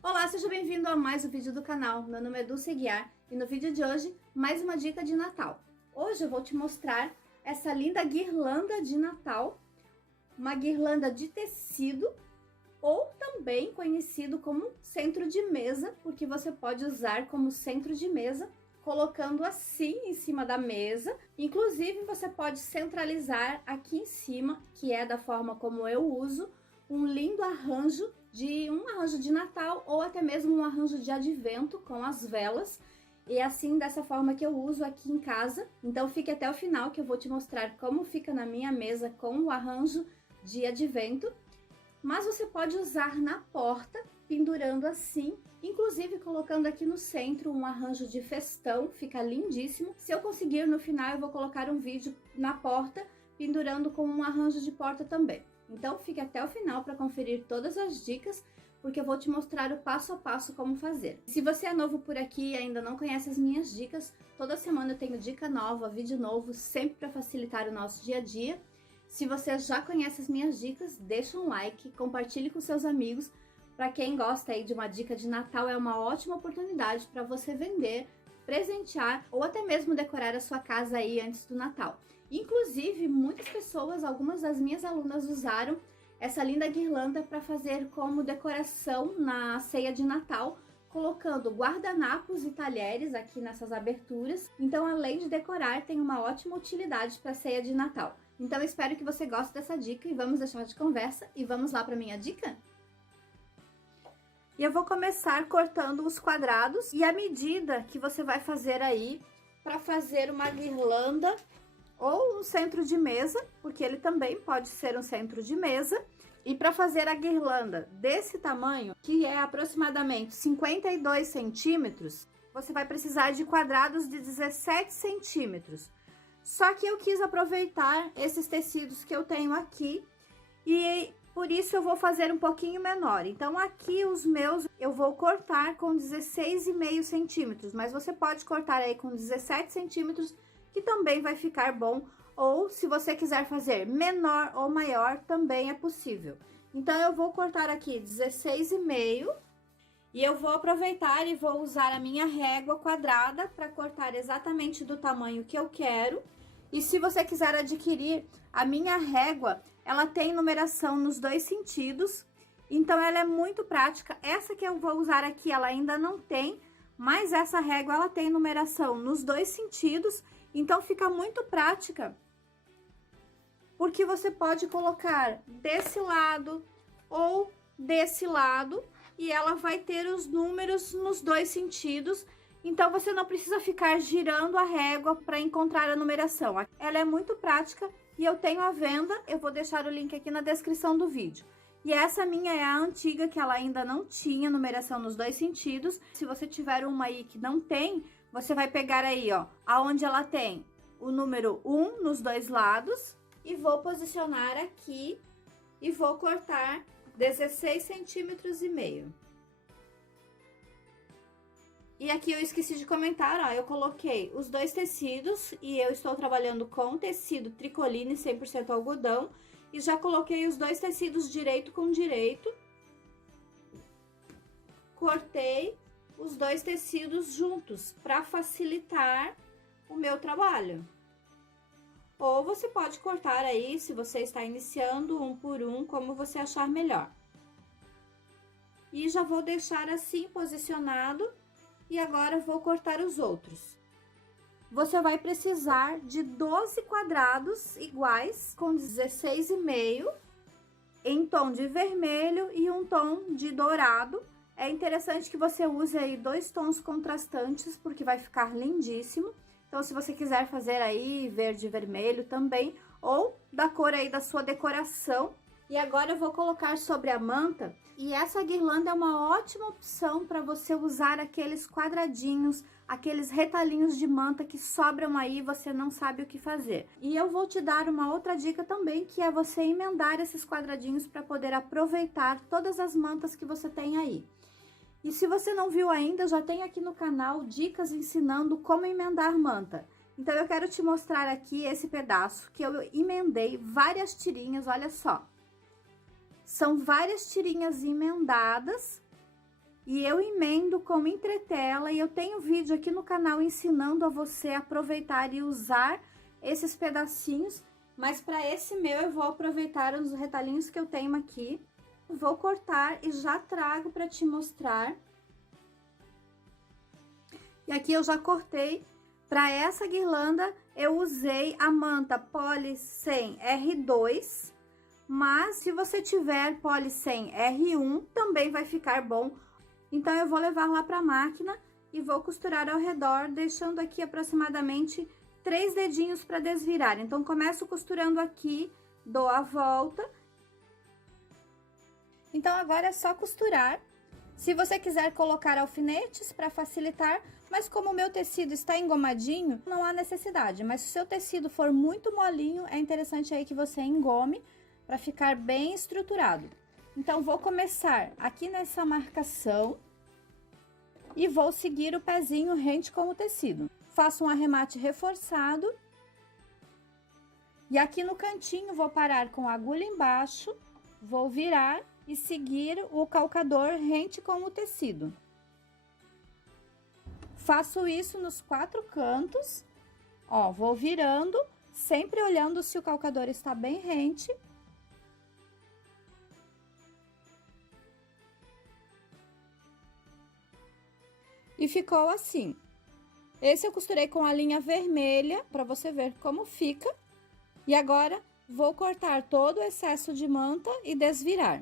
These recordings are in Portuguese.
Olá, seja bem-vindo a mais um vídeo do canal. Meu nome é Dulce Guiar e no vídeo de hoje, mais uma dica de Natal. Hoje eu vou te mostrar essa linda guirlanda de Natal, uma guirlanda de tecido ou também conhecido como centro de mesa, porque você pode usar como centro de mesa, colocando assim em cima da mesa. Inclusive, você pode centralizar aqui em cima, que é da forma como eu uso, um lindo arranjo de Natal ou até mesmo um arranjo de advento com as velas. E assim, dessa forma que eu uso aqui em casa. Então fique até o final que eu vou te mostrar como fica na minha mesa com o arranjo de advento. Mas você pode usar na porta, pendurando assim, inclusive colocando aqui no centro um arranjo de festão, fica lindíssimo. Se eu conseguir, no final eu vou colocar um vídeo na porta, pendurando com um arranjo de porta também. Então fique até o final para conferir todas as dicas, porque eu vou te mostrar o passo a passo como fazer. Se você é novo por aqui e ainda não conhece as minhas dicas, toda semana eu tenho dica nova, vídeo novo, sempre para facilitar o nosso dia a dia. Se você já conhece as minhas dicas, deixa um like, compartilhe com seus amigos. Para quem gosta aí de uma dica de Natal, é uma ótima oportunidade para você vender, presentear ou até mesmo decorar a sua casa aí antes do Natal. Inclusive, muitas pessoas, algumas das minhas alunas usaram essa linda guirlanda para fazer como decoração na ceia de Natal, colocando guardanapos e talheres aqui nessas aberturas. Então, além de decorar, tem uma ótima utilidade para a ceia de Natal. Então, espero que você goste dessa dica e vamos deixar de conversa e vamos lá para minha dica? E eu vou começar cortando os quadrados e a medida que você vai fazer aí para fazer uma guirlanda ou um centro de mesa, porque ele também pode ser um centro de mesa. E para fazer a guirlanda desse tamanho, que é aproximadamente 52 centímetros, você vai precisar de quadrados de 17 centímetros. Só que eu quis aproveitar esses tecidos que eu tenho aqui e por isso eu vou fazer um pouquinho menor. Então aqui os meus eu vou cortar com 16,5 centímetros, mas você pode cortar aí com 17 centímetros, que também vai ficar bom, ou se você quiser fazer menor ou maior, também é possível. Então, eu vou cortar aqui 16,5 e eu vou aproveitar e vou usar a minha régua quadrada para cortar exatamente do tamanho que eu quero. E se você quiser adquirir a minha régua, ela tem numeração nos dois sentidos, então ela é muito prática. Essa que eu vou usar aqui, ela ainda não tem, mas essa régua ela tem numeração nos dois sentidos. Então, fica muito prática, porque você pode colocar desse lado ou desse lado, e ela vai ter os números nos dois sentidos. Então, você não precisa ficar girando a régua para encontrar a numeração. Ela é muito prática e eu tenho à venda, eu vou deixar o link aqui na descrição do vídeo. E essa minha é a antiga, que ela ainda não tinha numeração nos dois sentidos. Se você tiver uma aí que não tem, você vai pegar aí, ó, aonde ela tem o número 1 nos dois lados e vou posicionar aqui e vou cortar 16 centímetros e meio. E aqui eu esqueci de comentar, ó, eu coloquei os dois tecidos e eu estou trabalhando com tecido tricoline 100% algodão e já coloquei os dois tecidos direito com direito. Cortei os dois tecidos juntos para facilitar o meu trabalho. Ou você pode cortar aí, se você está iniciando, um por um, como você achar melhor. E já vou deixar assim posicionado e agora vou cortar os outros. Você vai precisar de 12 quadrados iguais com 16,5 em tom de vermelho e um tom de dourado. É interessante que você use aí dois tons contrastantes, porque vai ficar lindíssimo. Então, se você quiser fazer aí verde e vermelho também, ou da cor aí da sua decoração. E agora eu vou colocar sobre a manta, e essa guirlanda é uma ótima opção para você usar aqueles quadradinhos, aqueles retalhinhos de manta que sobram aí e você não sabe o que fazer. E eu vou te dar uma outra dica também, que é você emendar esses quadradinhos para poder aproveitar todas as mantas que você tem aí. E se você não viu ainda, já tem aqui no canal dicas ensinando como emendar manta. Então, eu quero te mostrar aqui esse pedaço que eu emendei várias tirinhas, olha só. São várias tirinhas emendadas e eu emendo com entretela, e eu tenho vídeo aqui no canal ensinando a você aproveitar e usar esses pedacinhos, mas para esse meu eu vou aproveitar os retalhinhos que eu tenho aqui, vou cortar e já trago para te mostrar. E aqui eu já cortei. Para essa guirlanda eu usei a manta Poly 100 R2, mas se você tiver Poly 100 R1 também vai ficar bom. Então eu vou levar lá para a máquina e vou costurar ao redor, deixando aqui aproximadamente 3 dedinhos para desvirar. Então começo costurando aqui, dou a volta. Então agora é só costurar. Se você quiser colocar alfinetes para facilitar, mas como o meu tecido está engomadinho, não há necessidade. Mas se o seu tecido for muito molinho, é interessante aí que você engome para ficar bem estruturado. Então vou começar aqui nessa marcação e vou seguir o pezinho rente com o tecido. Faço um arremate reforçado e aqui no cantinho vou parar com a agulha embaixo, vou virar e seguir o calcador rente com o tecido. Faço isso nos 4 cantos, ó, vou virando, sempre olhando se o calcador está bem rente. E ficou assim. Esse eu costurei com a linha vermelha, para você ver como fica. E agora, vou cortar todo o excesso de manta e desvirar.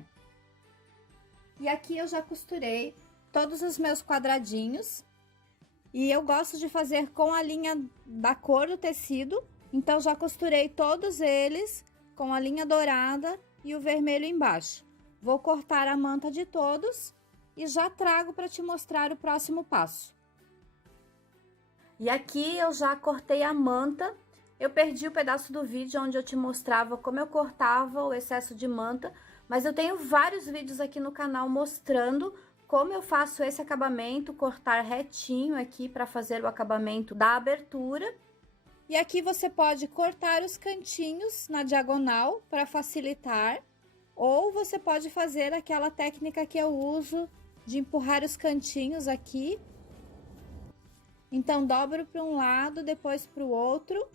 E aqui eu já costurei todos os meus quadradinhos. E eu gosto de fazer com a linha da cor do tecido. Então, já costurei todos eles com a linha dourada e o vermelho embaixo. Vou cortar a manta de todos e já trago para te mostrar o próximo passo. E aqui eu já cortei a manta. Eu perdi o pedaço do vídeo onde eu te mostrava como eu cortava o excesso de manta, mas eu tenho vários vídeos aqui no canal mostrando como eu faço esse acabamento, cortar retinho aqui para fazer o acabamento da abertura. E aqui você pode cortar os cantinhos na diagonal para facilitar, ou você pode fazer aquela técnica que eu uso de empurrar os cantinhos aqui. Então, dobro para um lado, depois para o outro,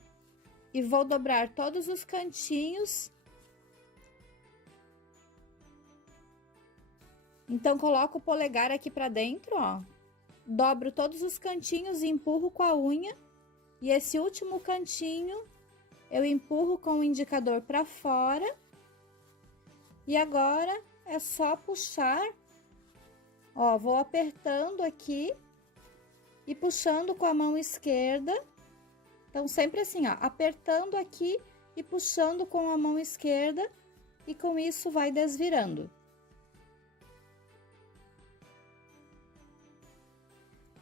e vou dobrar todos os cantinhos. Então, coloco o polegar aqui para dentro, ó. Dobro todos os cantinhos e empurro com a unha. E esse último cantinho, eu empurro com o indicador para fora. E agora, é só puxar. Ó, vou apertando aqui e puxando com a mão esquerda. Então, sempre assim, ó, apertando aqui e puxando com a mão esquerda. E com isso, vai desvirando.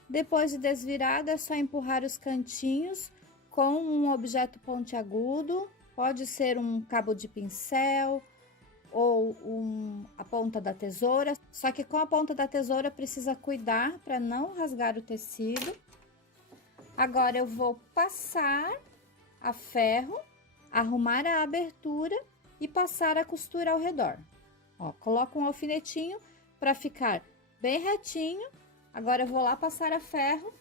Depois de desvirado, é só empurrar os cantinhos com um objeto pontiagudo, pode ser um cabo de pincel ou a ponta da tesoura, só que com a ponta da tesoura precisa cuidar para não rasgar o tecido. Agora eu vou passar a ferro, arrumar a abertura e passar a costura ao redor. Ó, coloco um alfinetinho para ficar bem retinho. Agora eu vou lá passar a ferro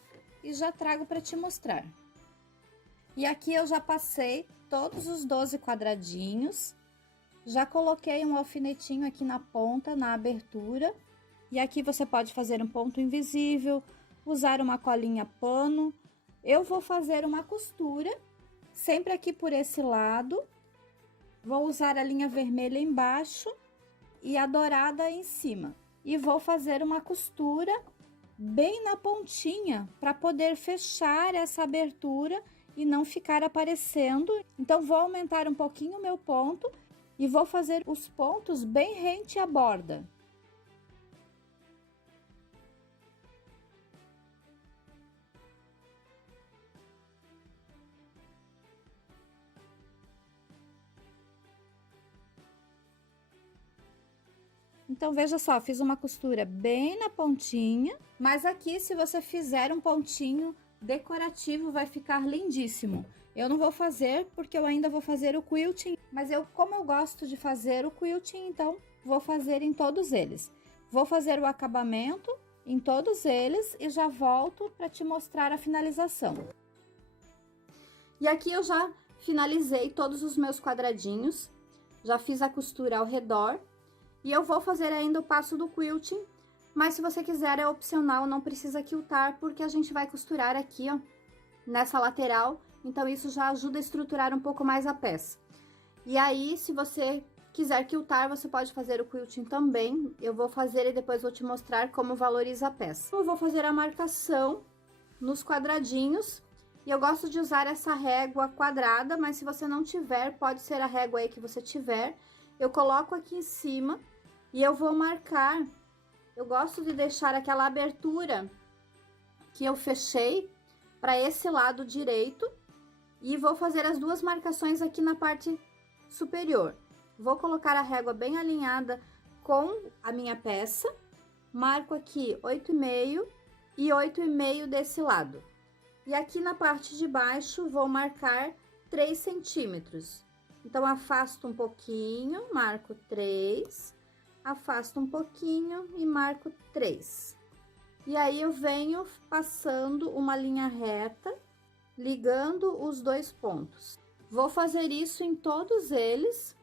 e já trago para te mostrar. E aqui eu já passei todos os 12 quadradinhos, já coloquei um alfinetinho aqui na ponta, na abertura. E aqui você pode fazer um ponto invisível, usar uma colinha pano. Eu vou fazer uma costura, sempre aqui por esse lado. Vou usar a linha vermelha embaixo e a dourada em cima. E vou fazer uma costura bem na pontinha, para poder fechar essa abertura e não ficar aparecendo. Então, vou aumentar um pouquinho o meu ponto e vou fazer os pontos bem rente à borda. Então, veja só, fiz uma costura bem na pontinha, mas aqui, se você fizer um pontinho decorativo, vai ficar lindíssimo. Eu não vou fazer, porque eu ainda vou fazer o quilting, mas como eu gosto de fazer o quilting, então, vou fazer em todos eles. Vou fazer o acabamento em todos eles e já volto para te mostrar a finalização. E aqui eu já finalizei todos os meus quadradinhos, já fiz a costura ao redor e eu vou fazer ainda o passo do quilting, mas se você quiser é opcional, não precisa quiltar, porque a gente vai costurar aqui, ó, nessa lateral, então isso já ajuda a estruturar um pouco mais a peça. E aí, se você quiser quiltar, você pode fazer o quilting também, eu vou fazer e depois vou te mostrar como valoriza a peça. Eu vou fazer a marcação nos quadradinhos, e eu gosto de usar essa régua quadrada, mas se você não tiver, pode ser a régua aí que você tiver. Eu coloco aqui em cima e eu vou marcar, eu gosto de deixar aquela abertura que eu fechei para esse lado direito e vou fazer as duas marcações aqui na parte superior. Vou colocar a régua bem alinhada com a minha peça, marco aqui 8,5 e 8,5 desse lado. E aqui na parte de baixo vou marcar 3 centímetros. Então, afasto um pouquinho, marco 3, afasto um pouquinho e marco 3. E aí, eu venho passando uma linha reta, ligando os dois pontos. Vou fazer isso em todos eles.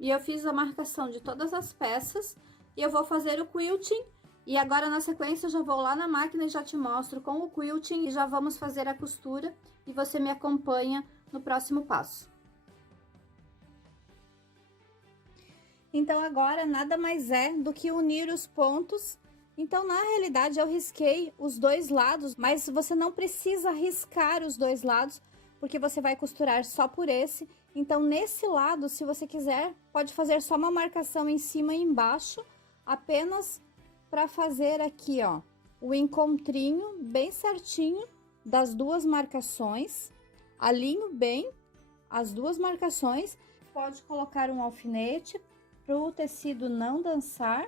E eu fiz a marcação de todas as peças e eu vou fazer o quilting. E agora, na sequência, eu já vou lá na máquina e já te mostro com o quilting e já vamos fazer a costura e você me acompanha no próximo passo. Então, agora, nada mais é do que unir os pontos. Então, na realidade, eu risquei os dois lados, mas você não precisa riscar os dois lados, porque você vai costurar só por esse. Então, nesse lado, se você quiser, pode fazer só uma marcação em cima e embaixo, apenas para fazer aqui, ó, o encontrinho bem certinho das duas marcações. Alinho bem as duas marcações. Pode colocar um alfinete para o tecido não dançar.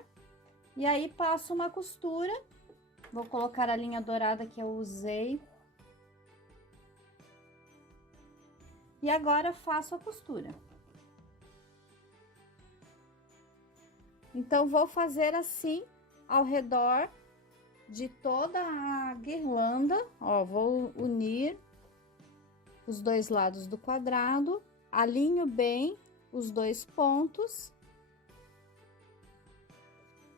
E aí, passo uma costura. Vou colocar a linha dourada que eu usei. E agora, faço a costura. Então, vou fazer assim ao redor de toda a guirlanda, ó, vou unir os dois lados do quadrado, alinho bem os dois pontos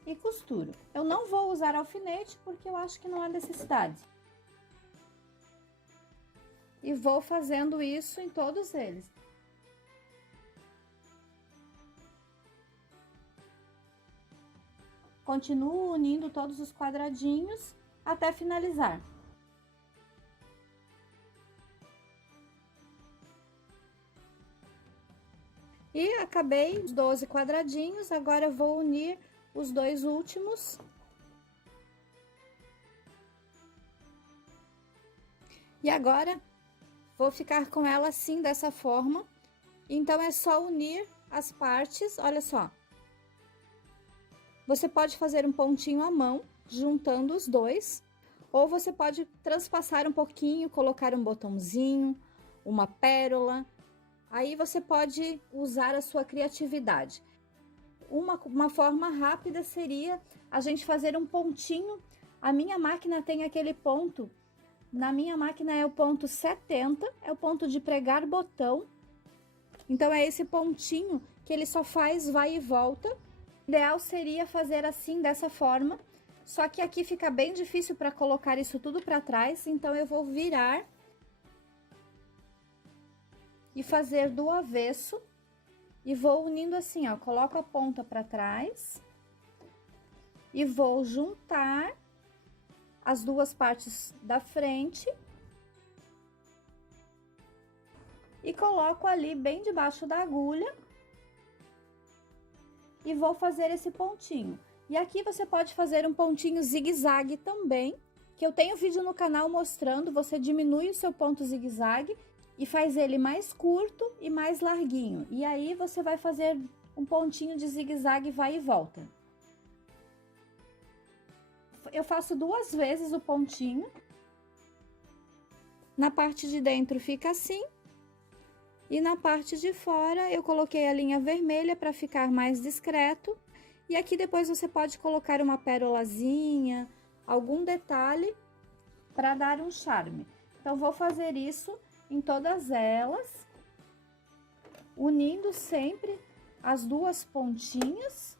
e costuro. Eu não vou usar alfinete porque eu acho que não há necessidade. E vou fazendo isso em todos eles. Continuo unindo todos os quadradinhos até finalizar. E acabei os 12 quadradinhos, agora eu vou unir os dois últimos. E agora, vou ficar com ela assim, dessa forma. Então, é só unir as partes, olha só. Você pode fazer um pontinho à mão, juntando os dois, ou você pode transpassar um pouquinho, colocar um botãozinho, uma pérola. Aí você pode usar a sua criatividade. Uma forma rápida seria a gente fazer um pontinho. A minha máquina tem aquele ponto, na minha máquina é o ponto 70, é o ponto de pregar botão. Então, é esse pontinho que ele só faz vai e volta. O ideal seria fazer assim, dessa forma, só que aqui fica bem difícil para colocar isso tudo para trás, então eu vou virar e fazer do avesso e vou unindo assim, ó, coloco a ponta para trás e vou juntar as duas partes da frente e coloco ali bem debaixo da agulha. E vou fazer esse pontinho. E aqui você pode fazer um pontinho zigue-zague também, que eu tenho vídeo no canal mostrando. Você diminui o seu ponto zigue-zague e faz ele mais curto e mais larguinho. E aí, você vai fazer um pontinho de zigue-zague vai e volta. Eu faço 2 vezes o pontinho. Na parte de dentro fica assim. E na parte de fora eu coloquei a linha vermelha para ficar mais discreto. E aqui depois você pode colocar uma pérolazinha, algum detalhe para dar um charme. Então, vou fazer isso em todas elas, unindo sempre as duas pontinhas.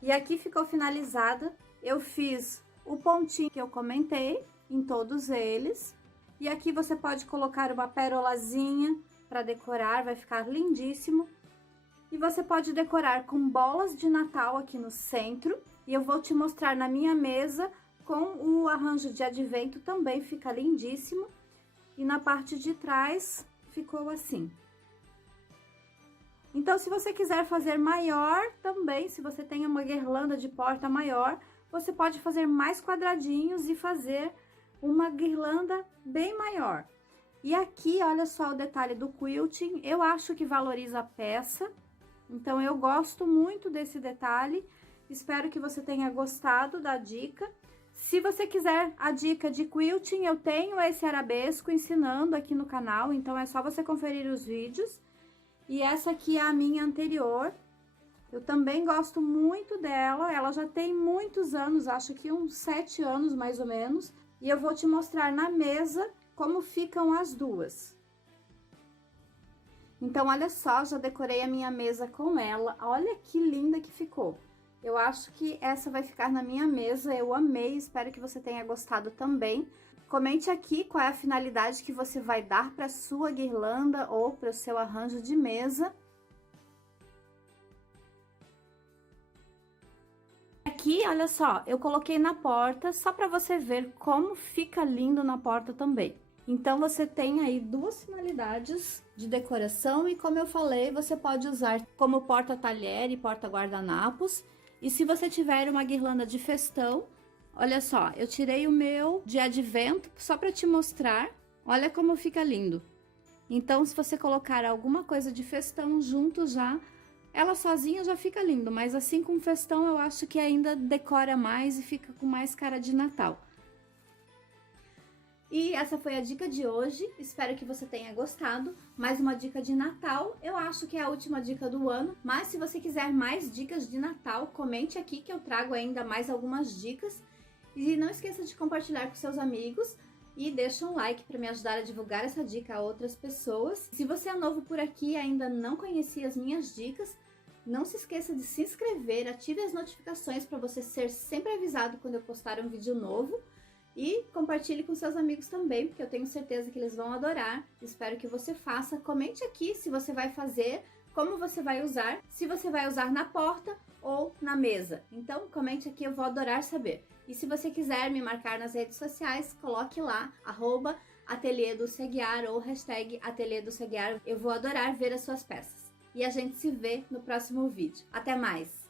E aqui ficou finalizada. Eu fiz o pontinho que eu comentei em todos eles. E aqui você pode colocar uma pérolazinha para decorar, vai ficar lindíssimo. E você pode decorar com bolas de Natal aqui no centro. E eu vou te mostrar na minha mesa com o arranjo de advento, também fica lindíssimo. E na parte de trás ficou assim. Então, se você quiser fazer maior também, se você tem uma guirlanda de porta maior, você pode fazer mais quadradinhos e fazer uma guirlanda bem maior. E aqui, olha só o detalhe do quilting, eu acho que valoriza a peça. Então, eu gosto muito desse detalhe. Espero que você tenha gostado da dica. Se você quiser a dica de quilting, eu tenho esse arabesco ensinando aqui no canal, então é só você conferir os vídeos. E essa aqui é a minha anterior. Eu também gosto muito dela, ela já tem muitos anos, acho que uns 7 anos mais ou menos. E eu vou te mostrar na mesa como ficam as duas. Então, olha só, já decorei a minha mesa com ela, olha que linda que ficou. Eu acho que essa vai ficar na minha mesa, eu amei, espero que você tenha gostado também. Comente aqui qual é a finalidade que você vai dar para sua guirlanda ou para o seu arranjo de mesa. Aqui, olha só, eu coloquei na porta só para você ver como fica lindo na porta também. Então, você tem aí duas finalidades de decoração e, como eu falei, você pode usar como porta-talher e porta-guardanapos. E se você tiver uma guirlanda de festão, olha só, eu tirei o meu de advento só para te mostrar. Olha como fica lindo. Então, se você colocar alguma coisa de festão junto já, ela sozinha já fica lindo, mas assim com festão eu acho que ainda decora mais e fica com mais cara de Natal. E essa foi a dica de hoje, espero que você tenha gostado. Mais uma dica de Natal, eu acho que é a última dica do ano, mas se você quiser mais dicas de Natal, comente aqui que eu trago ainda mais algumas dicas. E não esqueça de compartilhar com seus amigos e deixa um like para me ajudar a divulgar essa dica a outras pessoas. Se você é novo por aqui e ainda não conhecia as minhas dicas, não se esqueça de se inscrever, ative as notificações para você ser sempre avisado quando eu postar um vídeo novo. E compartilhe com seus amigos também, porque eu tenho certeza que eles vão adorar. Espero que você faça. Comente aqui se você vai fazer, como você vai usar, se você vai usar na porta ou na mesa. Então, comente aqui, eu vou adorar saber. E se você quiser me marcar nas redes sociais, coloque lá, @ateliê do Seguiar ou #ateliê do Seguiar. Eu vou adorar ver as suas peças. E a gente se vê no próximo vídeo. Até mais!